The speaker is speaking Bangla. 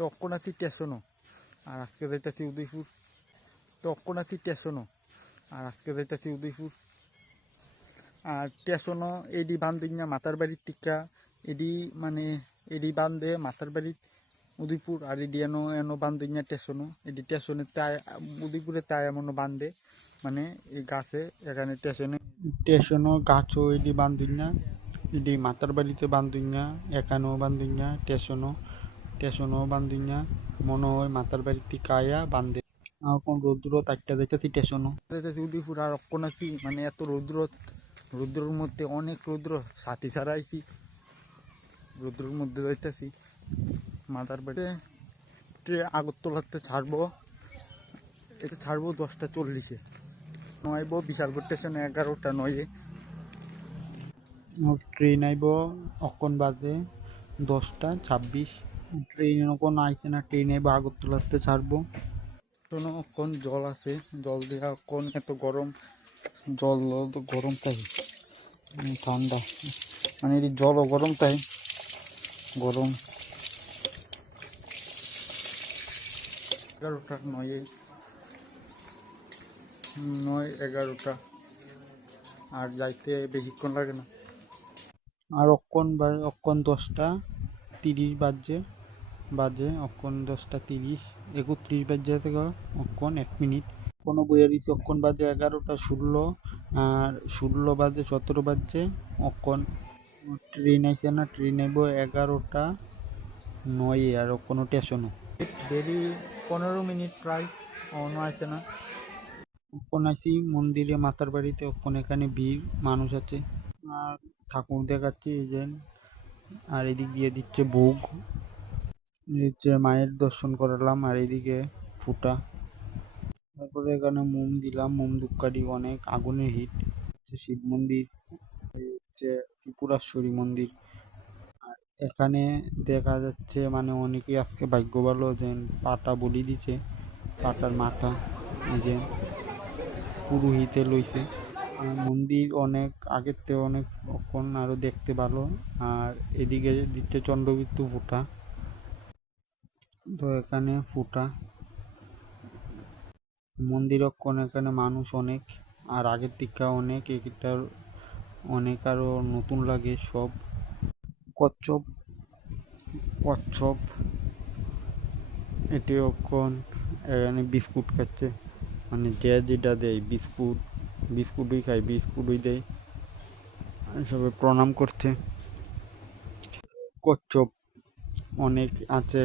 তখন আছি স্টেশনও, আর আজকে যাইতেছি উদয়পুর। তখন আছি স্টেশনও, আর আজকে যাইতেছি উদয়পুর। আর স্টেশনও এডি বান্ধি না মাতার বাড়ির টিকা, এডি মানে এডি বান্ধে মাতার বাড়ির উদয়পুর। আর এডি এনো এনো বান্ধি না স্টেশনও, এডি স্টেশনে তাই উদয়পুরে তাই এমনও বান্ধে মানে এই গাছে এখানে স্টেশনও গাছও এডি বান্ধি না, এডি মাতার বাড়িতে বান্ধি না, এখানেও বান্ধি না স্টেশনও বান্ধি না, মনে হয় মাতার বাড়ির থেকে আয়া বান্ধে। এখন রৌদ্র তাইটা যাইতেছি স্টেশনও যাইতেছি উদয়পুর। আর অক্ষণ আছি মানে এত রৌদ্রের মধ্যে অনেক রৌদ্র, সাথী ছাড়া আইছি রৌদ্রের মধ্যে যাইতেছি মাতার বাড়িতে। আগরতলাতে ছাড়বো, এটা ছাড়বো 10টা 40-এ, নয়বো বিশালগড় স্টেশনে 11টা 9-এ। ট্রেন আইব অক্ষণ বাজে 10টা 26। ট্রেন এখন আইছে না, ট্রেন আইব আগরতলাতে ছাড়বো। শোনো অক্ষণ জল আছে, জল দেওয়া অক্ষণ এত গরম, জল তো গরম তাই ঠান্ডা মানে এটি জলও গরম তাই গরম। 11টা 9-এ, 9-11টা, আর যাইতে বেশিক্ষণ লাগে না। আর অক্ষণ 10টা 30 বাজে অক্ষণ 10টা 30, 31 বাজে থেকে অক্ষণ 1 মিনিট। কোনো বইয়ে দিচ্ছে অক্ষণ বাজে 11টা 16, আর 16 বাজে 17 বাজে অক্ষণ। ট্রেন আইছে না, ট্রেন আইব 11টা 9-এ, আর কোনো স্টেশনও দেরি 15 মিনিট প্রায় অন্য আইছে না। অক্ষণ আইছি মন্দিরে মাতার বাড়িতে, অক্ষণ এখানে ভিড় মানুষ আছে আর ঠাকুর দেখাচ্ছি এই যে। আর এদিক দিয়ে দিচ্ছে ভোগ, দিচ্ছে মায়ের দর্শন করালাম, আর এদিকে ফুটা। তারপরে এখানে মোম দিলাম, মোম ধূপকাঠি অনেক, আগুনের হিট। শিব মন্দির, হচ্ছে ত্রিপুরাশ্বরী মন্দির। আর এখানে দেখা যাচ্ছে মানে অনেকেই আজকে ভাগ্য ভালো যে পাটা বলি দিছে, পাটার মাথা এই যে পুরোহিতে লইছে। আর মন্দির অনেক আগের থেকে অনেক অক্ষণ আরো দেখতে ভালো। আর এদিকে দিচ্ছে চন্দ্রবিন্দু ফুটা, তো এখানে ফুটা মন্দির অক্ষণ এখানে মানুষ অনেক, আর আগের থেকে অনেক এটা অনেক আরো নতুন লাগে সব। কচ্ছপ কচ্ছপ এটি অক্ষণ এখানে বিস্কুট খাচ্ছে, মানে যে যেটা দেয় বিস্কুটই খায়, বিস্কুটই দেয়, সবাই প্রণাম করছে। কচ্ছপ অনেক আছে।